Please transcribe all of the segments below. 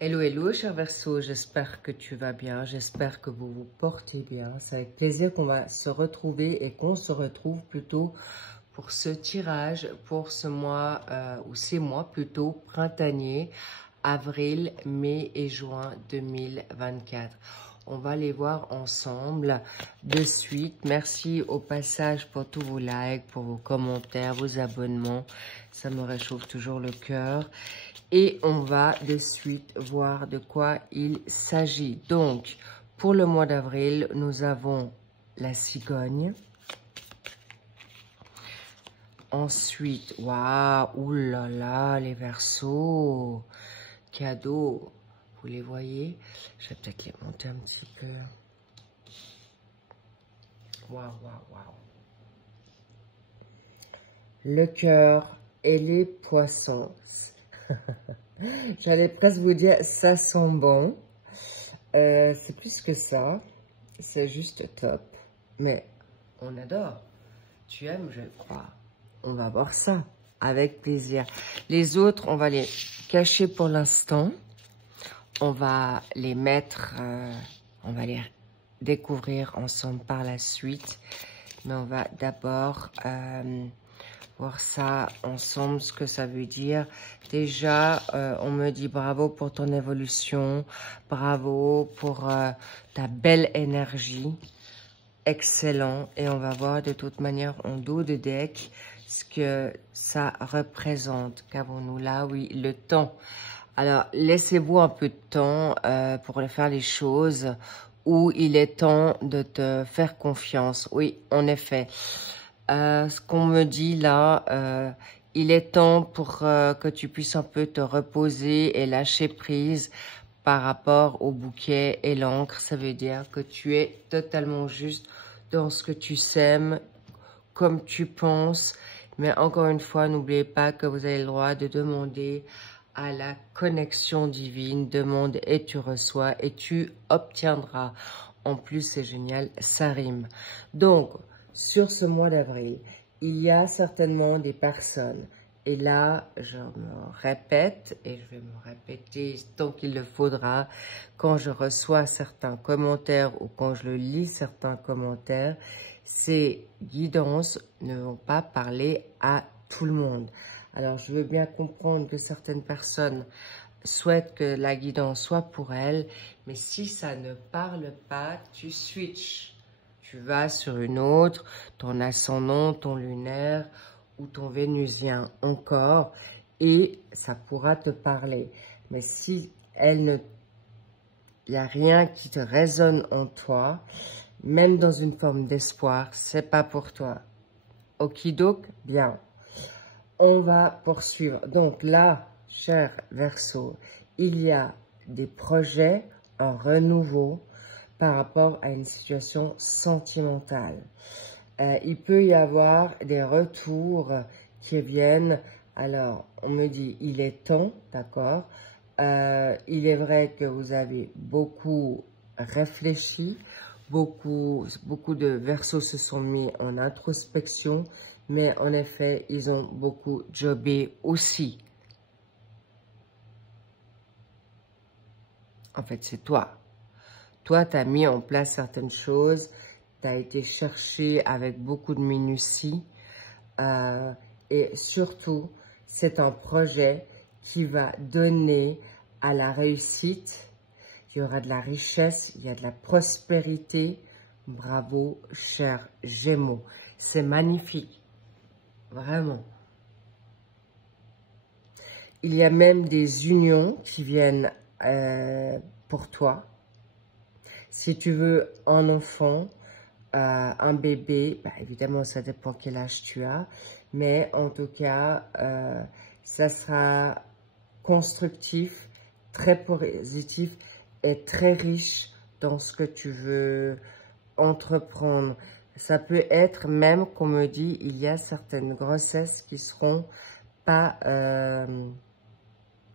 Hello, hello, cher Verseau, j'espère que tu vas bien, j'espère que vous vous portez bien. C'est avec plaisir qu'on va se retrouver et qu'on se retrouve plutôt pour ce tirage pour ce mois, ou ces mois plutôt printaniers, avril, mai et juin 2024. On va les voir ensemble de suite. Merci au passage pour tous vos likes, pour vos commentaires, vos abonnements. Ça me réchauffe toujours le cœur. Et on va de suite voir de quoi il s'agit. Donc, pour le mois d'avril, nous avons la cigogne. Ensuite, waouh, oulala, les Verseaux, cadeaux, vous les voyez? Je vais peut-être les monter un petit peu. Waouh, waouh, waouh. Le cœur et les poissons. J'allais presque vous dire, ça sent bon. C'est plus que ça. C'est juste top. Mais on adore. Tu aimes, je crois. On va voir ça avec plaisir. Les autres, on va les cacher pour l'instant. On va les mettre, on va les découvrir ensemble par la suite. Mais on va d'abord voir ça ensemble, ce que ça veut dire. Déjà, on me dit bravo pour ton évolution, bravo pour ta belle énergie, excellent. Et on va voir de toute manière en dos de deck ce que ça représente. Qu'avons-nous là? Oui, le temps. Alors, laissez-vous un peu de temps pour faire les choses, ou il est temps de te faire confiance. Oui, en effet. Ce qu'on me dit là, il est temps pour que tu puisses un peu te reposer et lâcher prise par rapport au bouquet et l'encre. Ça veut dire que tu es totalement juste dans ce que tu sèmes, comme tu penses. Mais encore une fois, n'oubliez pas que vous avez le droit de demander à la connexion divine. Demande et tu reçois et tu obtiendras. En plus, c'est génial, ça rime. Donc, sur ce mois d'avril, il y a certainement des personnes, et là, je me répète, et je vais me répéter tant qu'il le faudra, quand je reçois certains commentaires ou quand je lis certains commentaires, ces guidances ne vont pas parler à tout le monde. Alors, je veux bien comprendre que certaines personnes souhaitent que la guidance soit pour elles, mais si ça ne parle pas, tu switches. Tu vas sur une autre, ton ascendant, ton lunaire ou ton vénusien encore, et ça pourra te parler. Mais si il n'y a rien qui te résonne en toi, même dans une forme d'espoir, c'est pas pour toi. Okidok, bien. On va poursuivre. Donc là, cher Verseau, il y a des projets, un renouveau, par rapport à une situation sentimentale. Il peut y avoir des retours qui viennent. Alors, on me dit, il est temps, d'accord. Il est vrai que vous avez beaucoup réfléchi, beaucoup de Verseaux se sont mis en introspection, mais en effet, ils ont beaucoup jobé aussi. En fait, c'est toi. Toi, tu as mis en place certaines choses, tu as été chercher avec beaucoup de minutie et surtout, c'est un projet qui va donner à la réussite. Il y aura de la richesse, il y a de la prospérité. Bravo, cher Gémeaux. C'est magnifique, vraiment. Il y a même des unions qui viennent pour toi. Si tu veux un enfant, un bébé, bah évidemment, ça dépend quel âge tu as. Mais en tout cas, ça sera constructif, très positif et très riche dans ce que tu veux entreprendre. Ça peut être même, comme on me dit, il y a certaines grossesses qui seront pas... il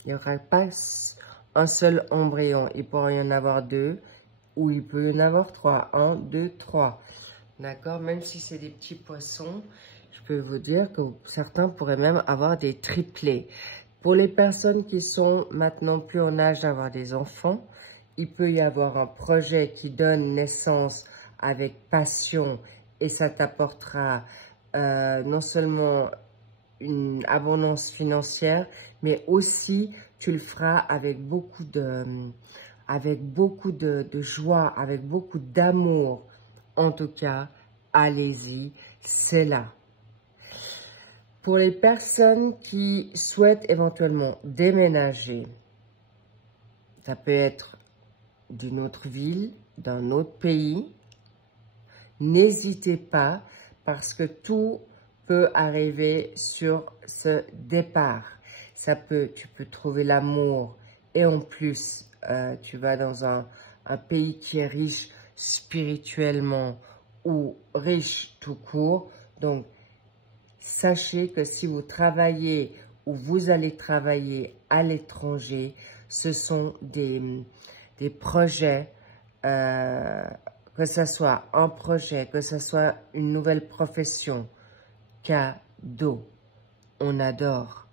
n'y aura pas un seul embryon. Il pourrait y en avoir deux. Ou il peut y en avoir 3. 1, 2, 3. D'accord? Même si c'est des petits poissons, je peux vous dire que certains pourraient même avoir des triplés. Pour les personnes qui sont maintenant plus en âge d'avoir des enfants, il peut y avoir un projet qui donne naissance avec passion et ça t'apportera non seulement une abondance financière, mais aussi tu le feras avec beaucoup de joie, avec beaucoup d'amour. En tout cas, allez-y, c'est là. Pour les personnes qui souhaitent éventuellement déménager, ça peut être d'une autre ville, d'un autre pays, n'hésitez pas parce que tout peut arriver sur ce départ. Tu peux trouver l'amour et en plus, tu vas dans un pays qui est riche spirituellement ou riche tout court. Donc, sachez que si vous travaillez ou vous allez travailler à l'étranger, ce sont des projets, que ce soit un projet, que ce soit une nouvelle profession, cadeau. On adore.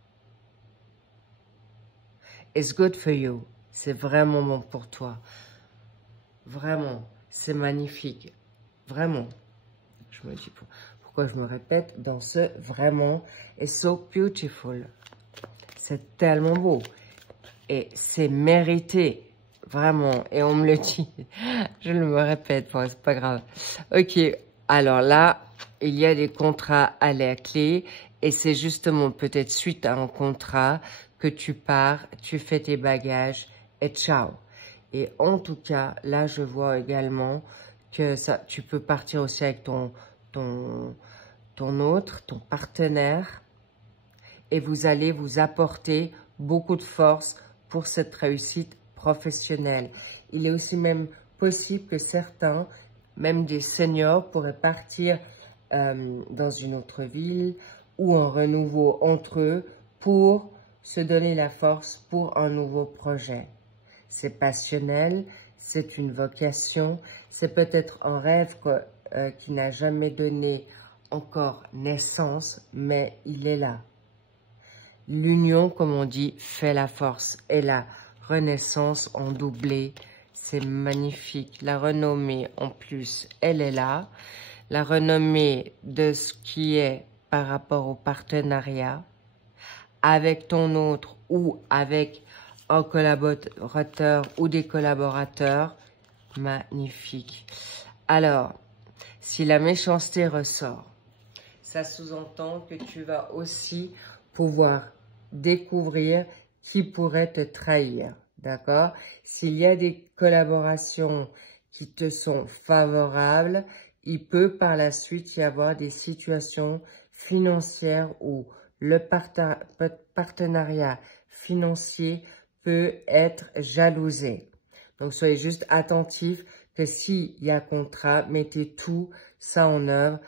It's good for you. C'est vraiment bon pour toi. Vraiment, c'est magnifique. Vraiment. Je me dis pourquoi je me répète dans ce vraiment. It's so beautiful. C'est tellement beau. Et c'est mérité. Vraiment. Et on me le dit. Je me répète. Bon, c'est pas grave. Ok. Alors là, il y a des contrats à la clé. Et c'est justement peut-être suite à un contrat que tu pars, tu fais tes bagages et ciao. Et en tout cas, là, je vois également que tu peux partir aussi avec ton partenaire et vous allez vous apporter beaucoup de force pour cette réussite professionnelle. Il est aussi même possible que certains, même des seniors, pourraient partir dans une autre ville ou un renouveau entre eux pour se donner la force pour un nouveau projet. C'est passionnel, c'est une vocation, c'est peut-être un rêve qui n'a jamais donné encore naissance, mais il est là. L'union, comme on dit, fait la force et la renaissance en doublé, c'est magnifique. La renommée, en plus, elle est là. La renommée de ce qui est par rapport au partenariat avec ton autre ou avec un collaborateur ou des collaborateurs, magnifique. Alors, si la méchanceté ressort, ça sous-entend que tu vas aussi pouvoir découvrir qui pourrait te trahir, d'accord? S'il y a des collaborations qui te sont favorables, il peut par la suite y avoir des situations financières où le partenariat financier peut être jalousé. Donc, soyez juste attentifs que s'il y a contrat, mettez tout ça en œuvre,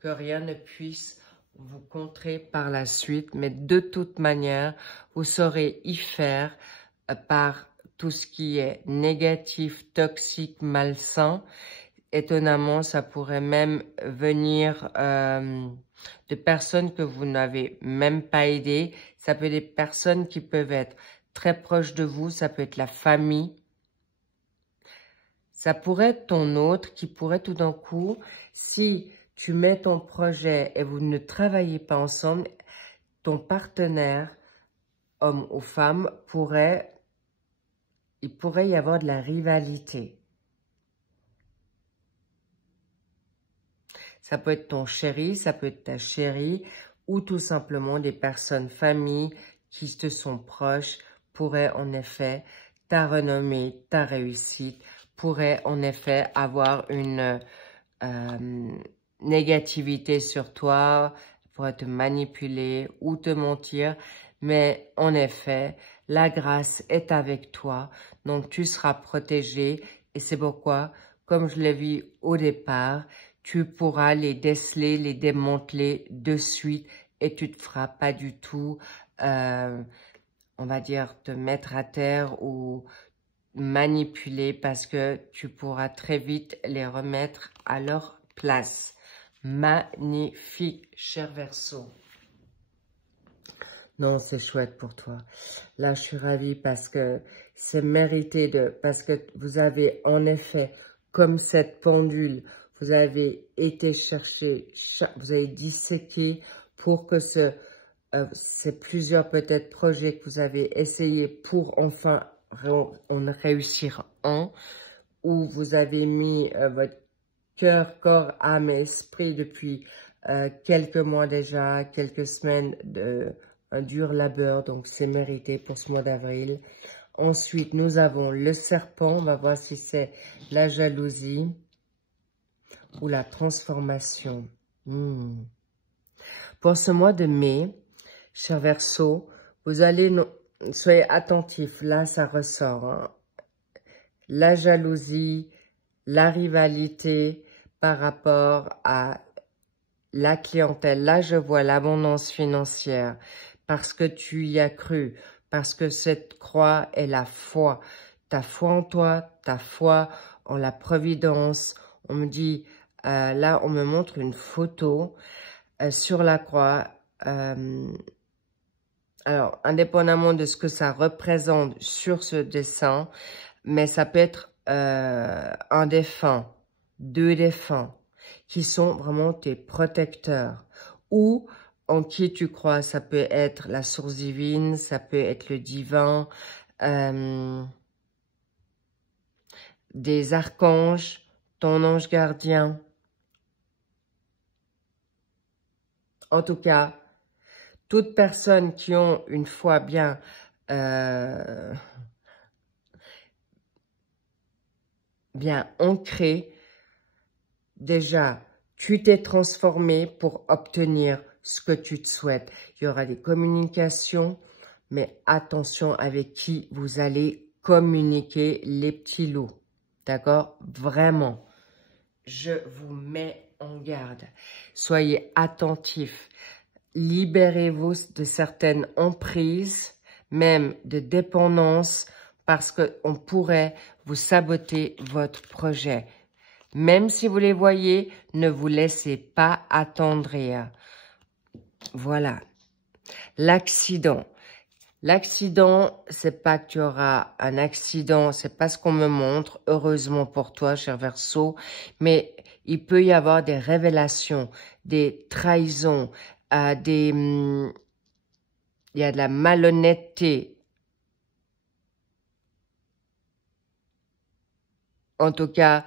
que rien ne puisse vous contrer par la suite. Mais de toute manière, vous saurez y faire par tout ce qui est négatif, toxique, malsain. Étonnamment, ça pourrait même venir de personnes que vous n'avez même pas aidées. Ça peut être des personnes qui peuvent être très proches de vous. Ça peut être la famille. Ça pourrait être ton autre qui pourrait tout d'un coup, si tu mets ton projet et vous ne travaillez pas ensemble, ton partenaire, homme ou femme, il pourrait y avoir de la rivalité. Ça peut être ton chéri, ça peut être ta chérie, ou tout simplement des personnes, familles qui te sont proches, pourraient en effet, ta renommée, ta réussite, pourraient en effet avoir une négativité sur toi, pourraient te manipuler ou te mentir, mais en effet, la grâce est avec toi, donc tu seras protégé et c'est pourquoi, comme je l'ai vu au départ, tu pourras les déceler, les démanteler de suite et tu te feras pas du tout, on va dire, te mettre à terre ou manipuler parce que tu pourras très vite les remettre à leur place. Magnifique, cher Verseau. Non, c'est chouette pour toi. Là, je suis ravie parce que c'est mérité parce que vous avez en effet, comme cette pendule, vous avez été chercher, vous avez disséqué pour que c'est plusieurs peut-être projets que vous avez essayé pour enfin en réussir un, où vous avez mis votre cœur, corps, âme et esprit depuis quelques mois déjà, quelques semaines un dur labeur, donc c'est mérité pour ce mois d'avril. Ensuite, nous avons le serpent, on va voir si c'est la jalousie ou la transformation. Pour ce mois de mai, cher Verseau, vous allez, soyez attentifs, là ça ressort, hein. La jalousie, la rivalité par rapport à la clientèle. Là, je vois l'abondance financière parce que tu y as cru, parce que cette croix est la foi. Ta foi en toi, ta foi en la providence. On me dit, là, on me montre une photo sur la croix. Alors, indépendamment de ce que ça représente sur ce dessin, mais ça peut être un défunt, deux défunts, qui sont vraiment tes protecteurs, ou en qui tu crois. Ça peut être la source divine, ça peut être le divin, des archanges, ton ange gardien. En tout cas, toutes personnes qui ont une foi bien ancrée, déjà, tu t'es transformé pour obtenir ce que tu te souhaites. Il y aura des communications, mais attention avec qui vous allez communiquer, les petits loups. D'accord? Vraiment, je vous mets en garde. Soyez attentifs. Libérez-vous de certaines emprises, même de dépendance, parce qu'on pourrait vous saboter votre projet. Même si vous les voyez, ne vous laissez pas attendrir. Voilà. L'accident. L'accident, c'est pas que tu auras un accident, c'est pas ce qu'on me montre, heureusement pour toi, cher Verseau, mais il peut y avoir des révélations, des trahisons, il y a de la malhonnêteté. En tout cas,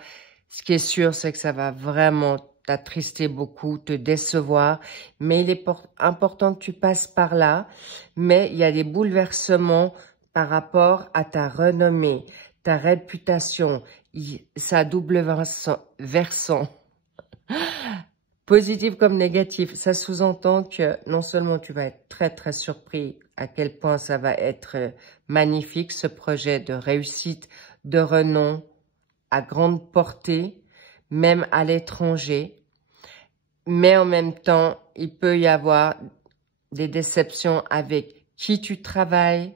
ce qui est sûr, c'est que ça va vraiment t'attrister beaucoup, te décevoir. Mais il est important que tu passes par là. Mais il y a des bouleversements par rapport à ta renommée, ta réputation. Ça a double versant. Positif comme négatif. Ça sous-entend que non seulement tu vas être très très surpris à quel point ça va être magnifique, ce projet de réussite, de renom, à grande portée, même à l'étranger. Mais en même temps, il peut y avoir des déceptions avec qui tu travailles.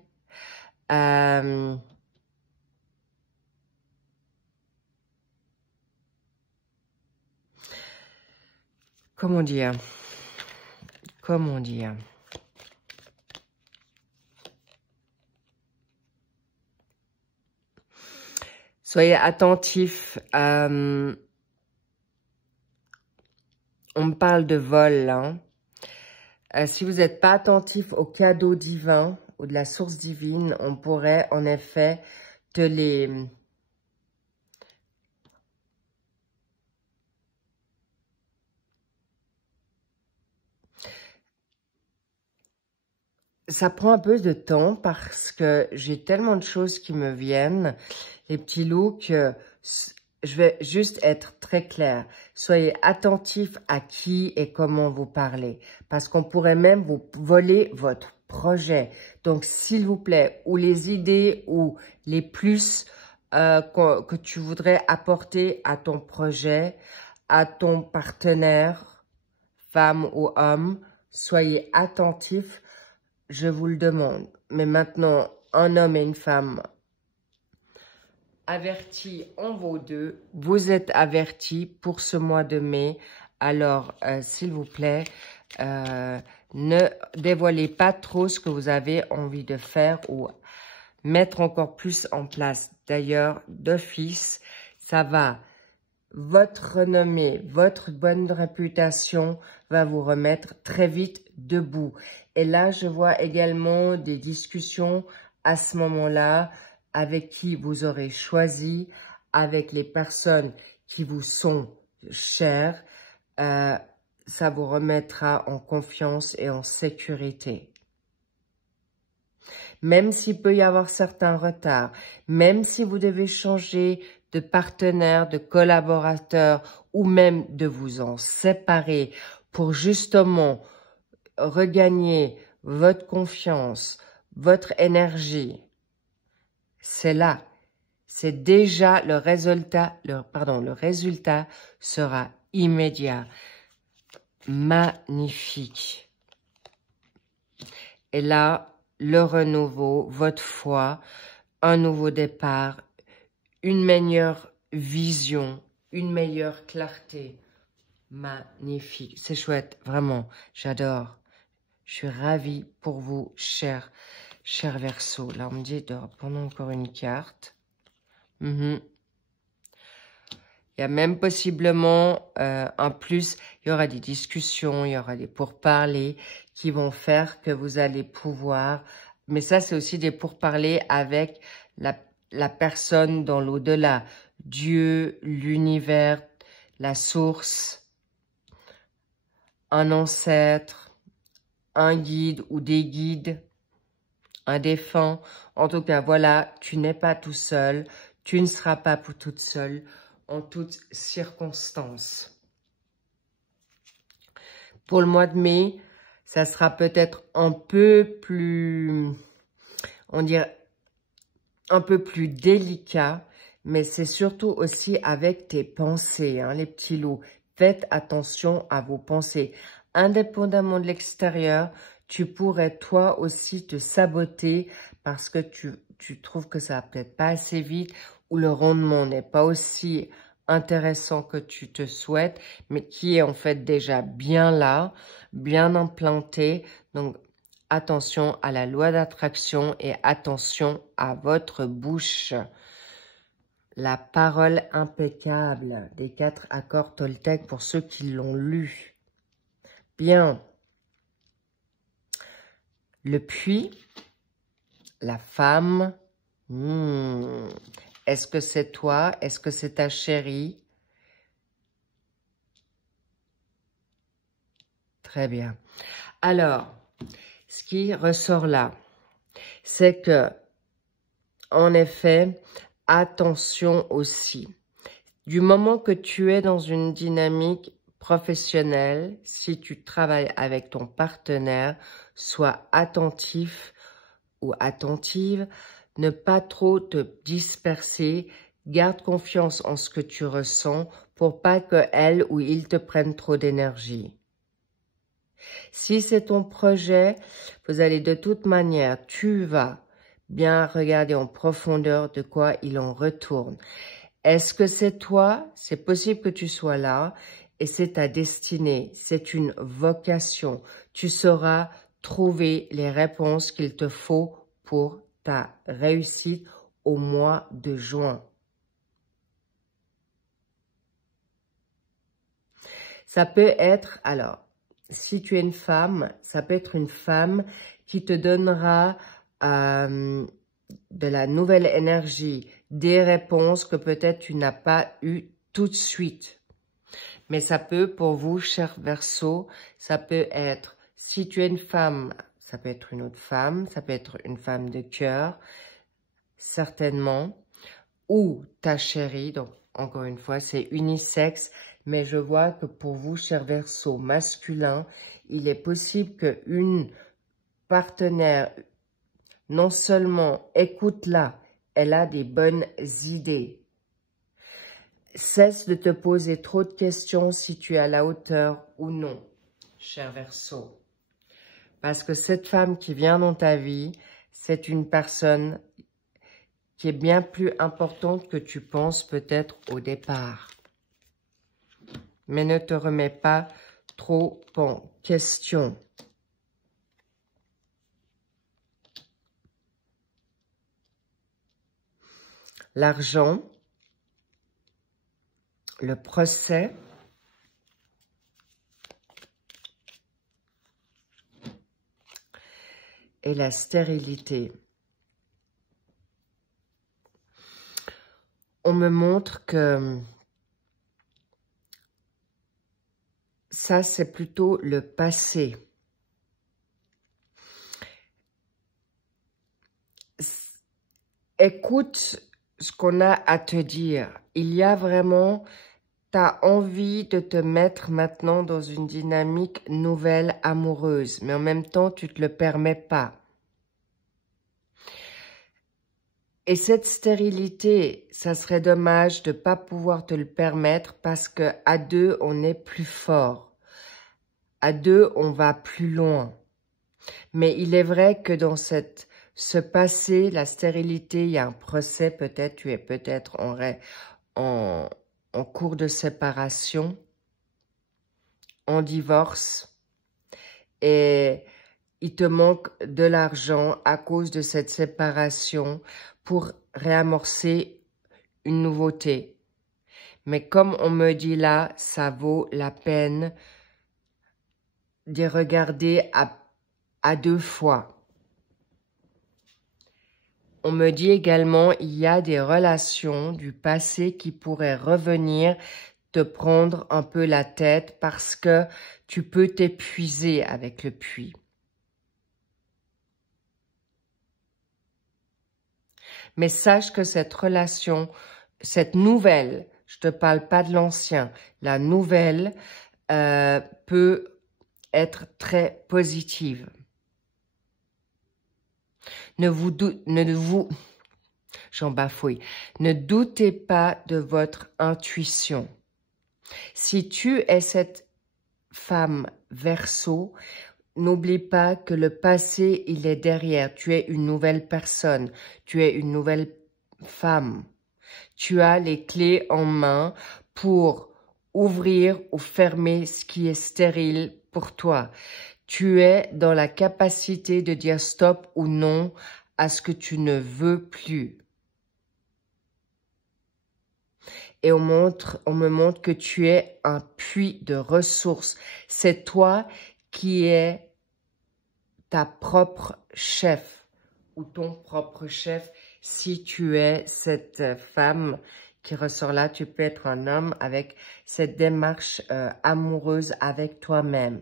Comment dire? Comment dire? Soyez attentifs. On me parle de vol, hein. Si vous n'êtes pas attentif aux cadeaux divins ou de la source divine, on pourrait en effet te les... Ça prend un peu de temps parce que j'ai tellement de choses qui me viennent, les petits loups, que je vais juste être très claire. Soyez attentifs à qui et comment vous parlez, parce qu'on pourrait même vous voler votre projet. Donc, s'il vous plaît, ou les idées ou les plus que tu voudrais apporter à ton projet, à ton partenaire, femme ou homme, soyez attentifs. Je vous le demande. Mais maintenant, un homme et une femme avertis en vaut deux. Vous êtes avertis pour ce mois de mai. Alors, s'il vous plaît, Ne dévoilez pas trop ce que vous avez envie de faire ou mettre encore plus en place. D'ailleurs, d'office, ça va. Votre renommée, votre bonne réputation va vous remettre très vite debout. Et là, je vois également des discussions à ce moment-là avec qui vous aurez choisi, avec les personnes qui vous sont chères. Ça vous remettra en confiance et en sécurité. Même s'il peut y avoir certains retards, même si vous devez changer de partenaire, de collaborateur ou même de vous en séparer pour justement regagner votre confiance, votre énergie, c'est là. C'est déjà le résultat, le résultat sera immédiat. Magnifique. Et là, le renouveau, votre foi, un nouveau départ, une meilleure vision, une meilleure clarté. Magnifique. C'est chouette, vraiment. J'adore. Je suis ravie pour vous, cher Verseau. Là, on me dit de reprendre encore une carte. Il y a même possiblement, en plus, il y aura des discussions, il y aura des pourparlers qui vont faire que vous allez pouvoir... Mais ça, c'est aussi des pourparlers avec la personne dans l'au-delà. Dieu, l'univers, la source, un ancêtre, un guide ou des guides, un défunt. En tout cas, voilà, tu n'es pas tout seul, tu ne seras pas toute seule en toutes circonstances. Pour le mois de mai, ça sera peut-être un peu plus, on dirait, un peu plus délicat, mais c'est surtout aussi avec tes pensées, hein, les petits loups. Faites attention à vos pensées. Indépendamment de l'extérieur, tu pourrais toi aussi te saboter parce que tu trouves que ça va peut-être pas assez vite ou le rendement n'est pas aussi intéressant que tu te souhaites, mais qui est en fait déjà bien là, bien implanté. Donc, attention à la loi d'attraction et attention à votre bouche. La parole impeccable des 4 accords Toltec pour ceux qui l'ont lu. Bien. Le puits, la femme. Est-ce que c'est toi? Est-ce que c'est ta chérie? Très bien. Alors, ce qui ressort là, c'est que, en effet, attention aussi. Du moment que tu es dans une dynamique professionnelle, si tu travailles avec ton partenaire, sois attentif ou attentive, ne pas trop te disperser, garde confiance en ce que tu ressens pour pas que elle ou il te prenne trop d'énergie. Si c'est ton projet, vous allez de toute manière, tu vas bien regarder en profondeur de quoi il en retourne. Est-ce que c'est toi? C'est possible que tu sois là et c'est ta destinée, c'est une vocation. Tu sauras trouver les réponses qu'il te faut pour ta réussite au mois de juin. Ça peut être, alors, si tu es une femme, ça peut être une femme qui te donnera de la nouvelle énergie, des réponses que peut-être tu n'as pas eues tout de suite. Mais ça peut, pour vous, cher Verseau, ça peut être, si tu es une femme, ça peut être une autre femme, ça peut être une femme de cœur, certainement, ou ta chérie, donc encore une fois, c'est unisexe, mais je vois que pour vous, cher Verseau masculin, il est possible qu'une partenaire, non seulement écoute-la, elle a des bonnes idées. Cesse de te poser trop de questions si tu es à la hauteur ou non, cher Verseau. Parce que cette femme qui vient dans ta vie, c'est une personne qui est bien plus importante que tu penses peut-être au départ. Mais ne te remets pas trop en question. l'argent, le procès, et la stérilité. On me montre que ça, c'est plutôt le passé. Écoute ce qu'on a à te dire. Il y a vraiment, tu as envie de te mettre maintenant dans une dynamique nouvelle, amoureuse, mais en même temps, tu ne te le permets pas. Et cette stérilité, ça serait dommage de ne pas pouvoir te le permettre parce qu'à deux, on est plus fort. À deux, on va plus loin. Mais il est vrai que dans ce passé, la stérilité, il y a un procès peut-être, tu es peut-être en cours de séparation, en divorce, et il te manque de l'argent à cause de cette séparation pour réamorcer une nouveauté. Mais comme on me dit là, ça vaut la peine d'y regarder à deux fois. On me dit également, il y a des relations du passé qui pourraient revenir te prendre un peu la tête parce que tu peux t'épuiser avec le puits. Mais sache que cette relation, cette nouvelle, je ne te parle pas de l'ancien, la nouvelle peut être très positive. J'en bafouille. Ne doutez pas de votre intuition. Si tu es cette femme Verseau, n'oublie pas que le passé, il est derrière. Tu es une nouvelle personne. Tu es une nouvelle femme. Tu as les clés en main pour ouvrir ou fermer ce qui est stérile pour toi. Tu es dans la capacité de dire stop ou non à ce que tu ne veux plus. Et on me montre que tu es un puits de ressources. C'est toi qui es ta propre chef ou ton propre chef. Si tu es cette femme qui ressort là, tu peux être un homme avec cette démarche amoureuse avec toi-même.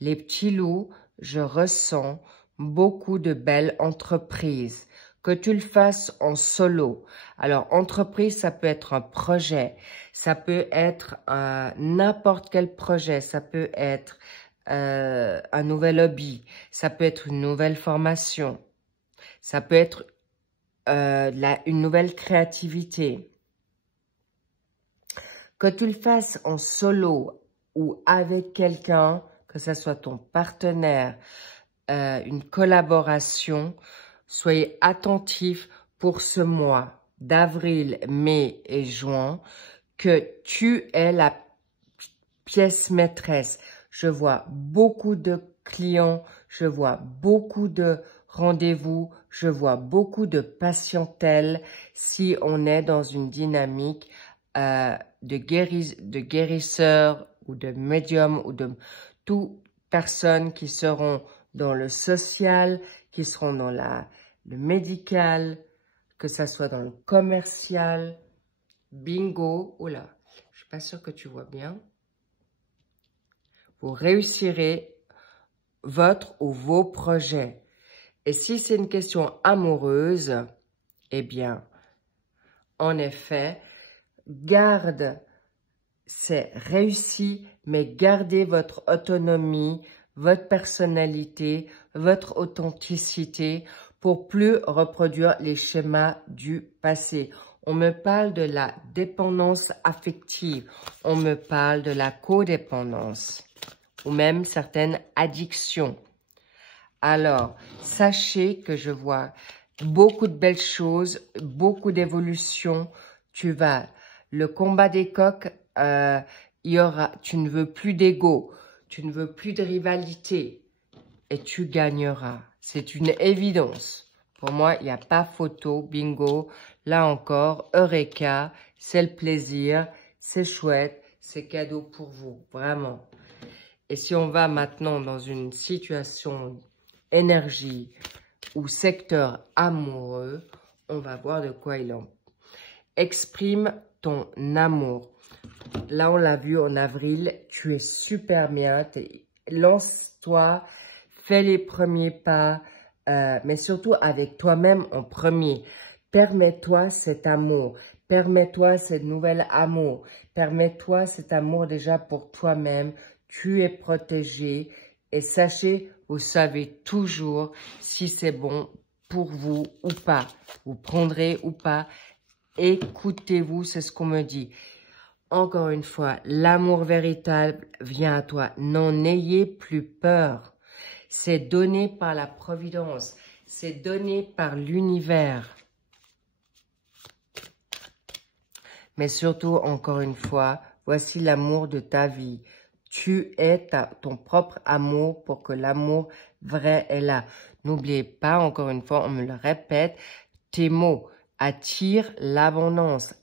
Les petits loups, je ressens beaucoup de belles entreprises. Que tu le fasses en solo. Alors, entreprise, ça peut être un projet. Ça peut être n'importe quel projet. Ça peut être un nouvel hobby. Ça peut être une nouvelle formation. Ça peut être une nouvelle créativité. Que tu le fasses en solo ou avec quelqu'un, que ce soit ton partenaire, une collaboration, soyez attentifs pour ce mois d'avril, mai et juin, que tu es la pièce maîtresse. Je vois beaucoup de clients, je vois beaucoup de rendez-vous, je vois beaucoup de patientèle si on est dans une dynamique de guérisseur ou de médium ou de toutes personnes qui seront dans le social, qui seront dans le médical, que ça soit dans le commercial. Bingo. Oula, je suis pas sûre que tu vois bien. Vous réussirez votre ou vos projets. Et si c'est une question amoureuse, eh bien, en effet, c'est réussi, mais gardez votre autonomie, votre personnalité, votre authenticité pour plus reproduire les schémas du passé. On me parle de la dépendance affective, on me parle de la codépendance ou même certaines addictions. Alors, sachez que je vois beaucoup de belles choses, beaucoup d'évolutions. Le combat des coqs, tu ne veux plus d'ego, tu ne veux plus de rivalité et tu gagneras. C'est une évidence. Pour moi, il n'y a pas photo, bingo. Là encore, Eureka, c'est le plaisir, c'est chouette, c'est cadeau pour vous, vraiment. Et si on va maintenant dans une situation énergie ou secteur amoureux, on va voir de quoi il en exprime ton amour. Là, on l'a vu en avril, tu es super bien, lance-toi, fais les premiers pas, mais surtout avec toi-même en premier. Permets-toi cet amour, permets-toi ce nouvel amour, permets-toi cet amour déjà pour toi-même. Tu es protégé et sachez, vous savez toujours si c'est bon pour vous ou pas. Vous prendrez ou pas. Écoutez-vous, c'est ce qu'on me dit. Encore une fois, l'amour véritable vient à toi. N'en ayez plus peur. C'est donné par la providence. C'est donné par l'univers. Mais surtout, encore une fois, voici l'amour de ta vie. Tu es ton propre amour pour que l'amour vrai est là. N'oubliez pas, encore une fois, on me le répète, tes mots attirent l'abondance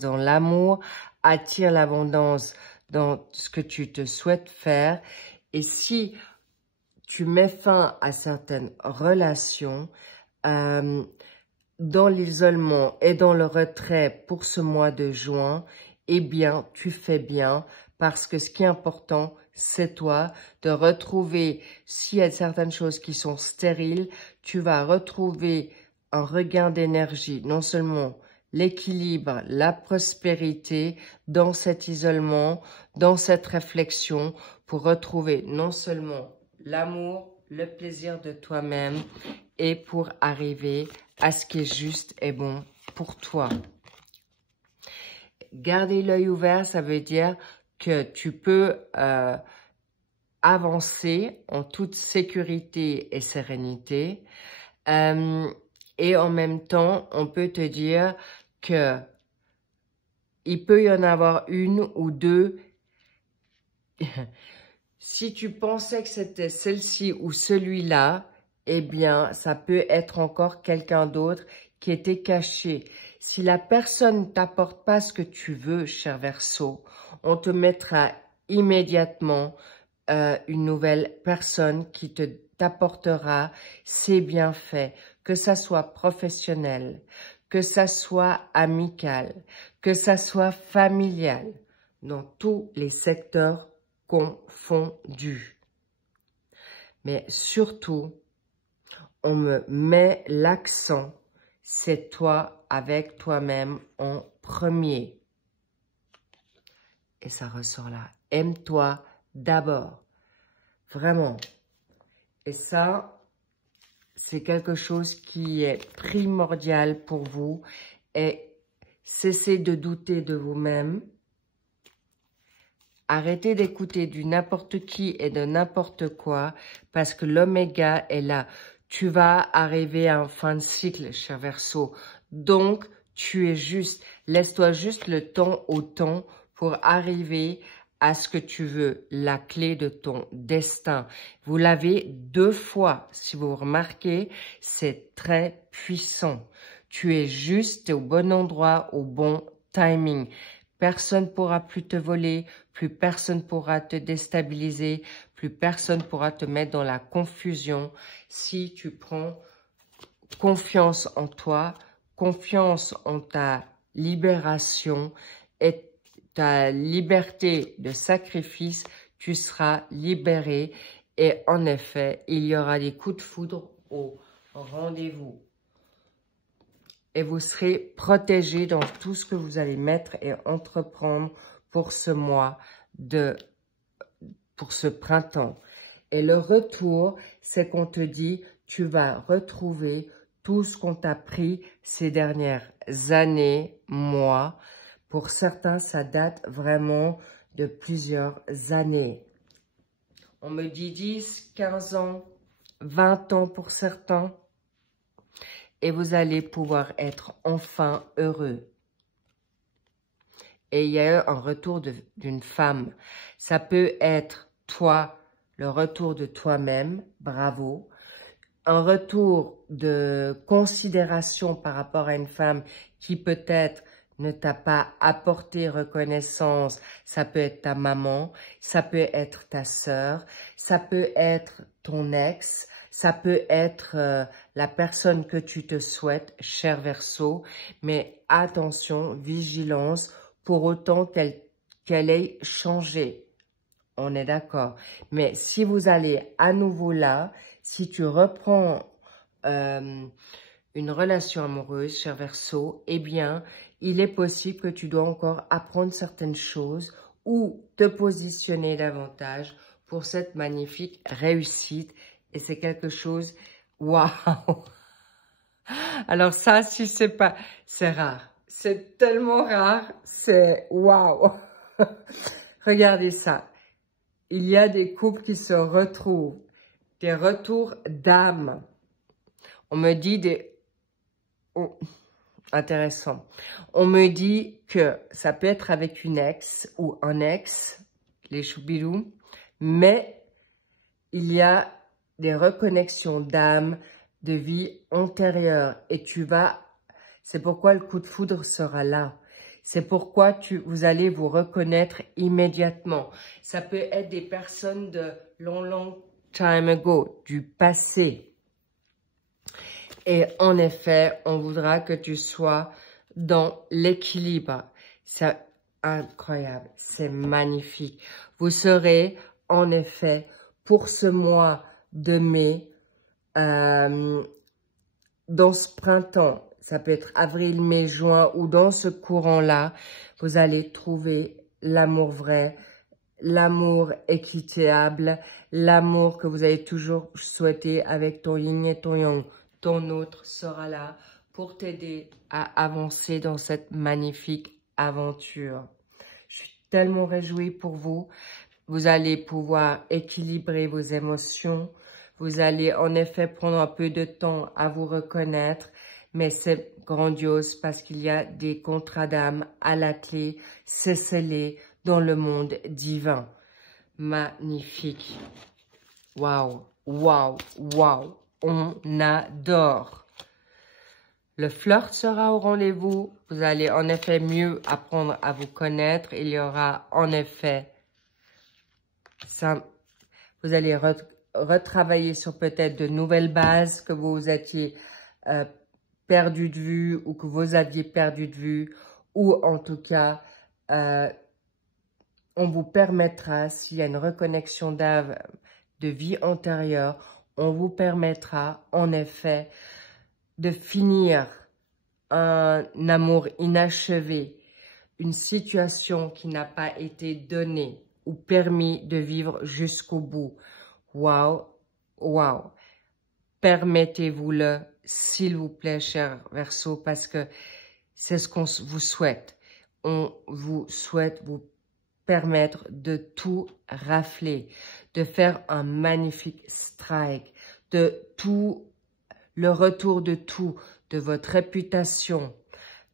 dans l'amour, attire l'abondance dans ce que tu te souhaites faire. Et si tu mets fin à certaines relations, dans l'isolement et dans le retrait pour ce mois de juin, eh bien, tu fais bien parce que ce qui est important, c'est toi de retrouver, s'il y a certaines choses qui sont stériles, tu vas retrouver un regain d'énergie, non seulement l'équilibre, la prospérité dans cet isolement, dans cette réflexion pour retrouver non seulement l'amour, le plaisir de toi-même et pour arriver à ce qui est juste et bon pour toi. Garder l'œil ouvert, ça veut dire que tu peux avancer en toute sécurité et sérénité. Et en même temps, on peut te dire que il peut y en avoir une ou deux. Si tu pensais que c'était celle-ci ou celui-là, eh bien, ça peut être encore quelqu'un d'autre qui était caché. Si la personne ne t'apporte pas ce que tu veux, cher Verseau, on te mettra immédiatement une nouvelle personne qui t'apportera ses bienfaits, que ça soit professionnel, que ça soit amical, que ça soit familial, dans tous les secteurs confondus. Mais surtout, on me met l'accent, c'est toi avec toi-même en premier. Et ça ressort là. Aime-toi d'abord. Vraiment. Et ça, c'est quelque chose qui est primordial pour vous. Et cessez de douter de vous-même. Arrêtez d'écouter du n'importe qui et de n'importe quoi parce que l'oméga est là. Tu vas arriver à un fin de cycle, cher Verseau. Donc, tu es juste. Laisse-toi juste le temps au temps pour arriver à ce que tu veux, la clé de ton destin. Vous l'avez 2 fois. Si vous remarquez, c'est très puissant. Tu es juste au bon endroit, au bon timing. Personne ne pourra plus te voler, plus personne pourra te déstabiliser, plus personne pourra te mettre dans la confusion si tu prends confiance en toi, confiance en ta libération et ta liberté de sacrifice, tu seras libéré et en effet, il y aura des coups de foudre au rendez-vous. Et vous serez protégé dans tout ce que vous allez mettre et entreprendre pour ce mois, pour ce printemps. Et le retour, c'est qu'on te dit, tu vas retrouver tout ce qu'on t'a pris ces dernières années, mois. Pour certains, ça date vraiment de plusieurs années. On me dit 10, 15 ans, 20 ans pour certains. Et vous allez pouvoir être enfin heureux. Et il y a eu un retour d'une femme. Ça peut être toi, le retour de toi-même, bravo. un retour de considération par rapport à une femme qui peut-être ne t'a pas apporté reconnaissance. Ça peut être ta maman, ça peut être ta sœur, ça peut être ton ex, ça peut être la personne que tu te souhaites, cher Verseau. Mais attention, vigilance, pour autant qu'elle ait changé. On est d'accord. Mais si vous allez à nouveau là, si tu reprends une relation amoureuse, cher Verseau, eh bien, il est possible que tu dois encore apprendre certaines choses ou te positionner davantage pour cette magnifique réussite. Et c'est quelque chose, waouh! Alors ça, si c'est pas, c'est rare. C'est tellement rare, c'est waouh! Regardez ça. Il y a des couples qui se retrouvent, des retours d'âme. On me dit des... Oh, intéressant. On me dit que ça peut être avec une ex ou un ex, les choubilous, mais il y a des reconnexions d'âme, de vie antérieure. Et tu vas... C'est pourquoi le coup de foudre sera là. C'est pourquoi vous allez vous reconnaître immédiatement. Ça peut être des personnes de long time ago, du passé. Et en effet, on voudra que tu sois dans l'équilibre. C'est incroyable, c'est magnifique. Vous serez en effet pour ce mois de mai, dans ce printemps, ça peut être avril, mai, juin ou dans ce courant-là, vous allez trouver l'amour vrai, l'amour équitable, l'amour que vous avez toujours souhaité avec ton yin et ton yang. Ton autre sera là pour t'aider à avancer dans cette magnifique aventure. Je suis tellement réjouie pour vous. Vous allez pouvoir équilibrer vos émotions. Vous allez en effet prendre un peu de temps à vous reconnaître. Mais c'est grandiose parce qu'il y a des contrats d'âme à la clé. C'est scellé dans le monde divin. Magnifique. Waouh, waouh, waouh. On adore. Le flirt sera au rendez-vous. Vous allez en effet mieux apprendre à vous connaître. Il y aura en effet ça. Vous allez retravailler sur peut-être de nouvelles bases que vous étiez perdu de vue ou que vous aviez perdu de vue. Ou en tout cas, on vous permettra, s'il y a une reconnexion d'âme, de vie antérieure, on vous permettra en effet de finir un amour inachevé, une situation qui n'a pas été donnée ou permis de vivre jusqu'au bout. Waouh, waouh. Permettez-vous-le, s'il vous plaît, cher Verseau, parce que c'est ce qu'on vous souhaite. On vous souhaite vous permettre de tout rafler, de faire un magnifique strike, de tout, le retour de tout, de votre réputation,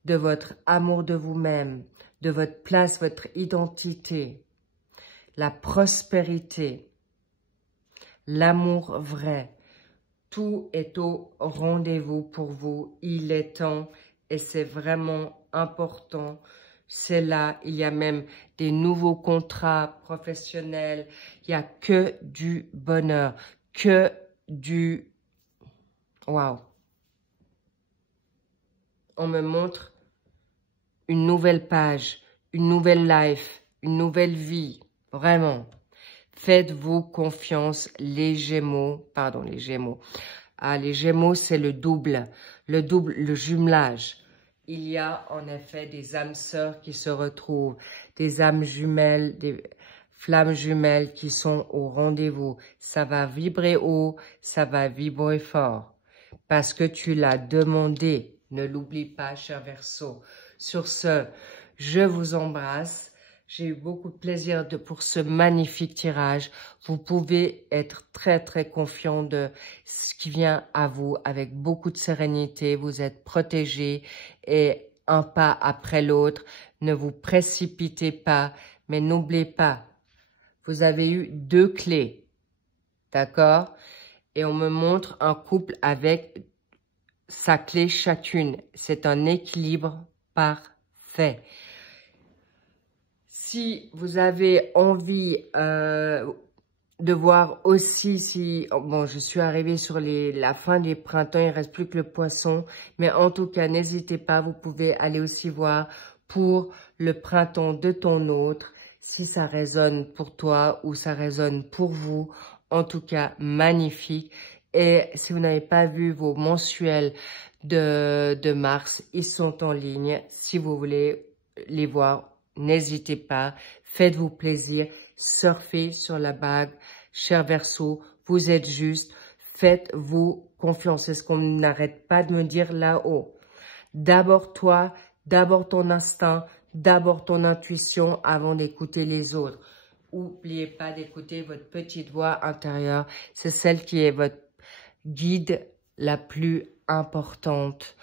de votre amour de vous-même, de votre place, votre identité, la prospérité, l'amour vrai. Tout est au rendez-vous pour vous. Il est temps et c'est vraiment important. C'est là, il y a même des nouveaux contrats professionnels. Il n'y a que du bonheur, que du... Waouh! On me montre une nouvelle page, une nouvelle life, une nouvelle vie. Vraiment. Faites-vous confiance, les Gémeaux. Pardon, les Gémeaux. Ah, les Gémeaux, c'est le double, le jumelage. Il y a en effet des âmes sœurs qui se retrouvent, des âmes jumelles, des flammes jumelles qui sont au rendez-vous. Ça va vibrer haut, ça va vibrer fort. Parce que tu l'as demandé. Ne l'oublie pas, cher Verseau. Sur ce, je vous embrasse. J'ai eu beaucoup de plaisir pour ce magnifique tirage. Vous pouvez être très, très confiant de ce qui vient à vous avec beaucoup de sérénité. Vous êtes protégés et un pas après l'autre. Ne vous précipitez pas, mais n'oubliez pas, vous avez eu 2 clés. D'accord? Et on me montre un couple avec sa clé chacune. C'est un équilibre parfait. Si vous avez envie de voir aussi si... Bon, je suis arrivée sur la fin du printemps, il ne reste plus que le poisson. Mais en tout cas, n'hésitez pas, vous pouvez aller aussi voir pour le printemps de ton autre, si ça résonne pour toi ou ça résonne pour vous. En tout cas, magnifique. Et si vous n'avez pas vu vos mensuels de mars, ils sont en ligne. Si vous voulez les voir, n'hésitez pas. Faites-vous plaisir. Surfez sur la bague. Cher Verseau, vous êtes juste. Faites-vous confiance. C'est ce qu'on n'arrête pas de me dire là-haut. D'abord toi, d'abord ton instinct, d'abord ton intuition avant d'écouter les autres. N'oubliez pas d'écouter votre petite voix intérieure. C'est celle qui est votre guide la plus importante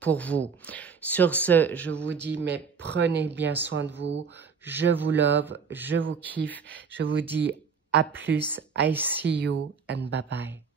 pour vous. Sur ce, je vous dis, mais prenez bien soin de vous. Je vous love, je vous kiffe. Je vous dis à plus. I see you and bye bye.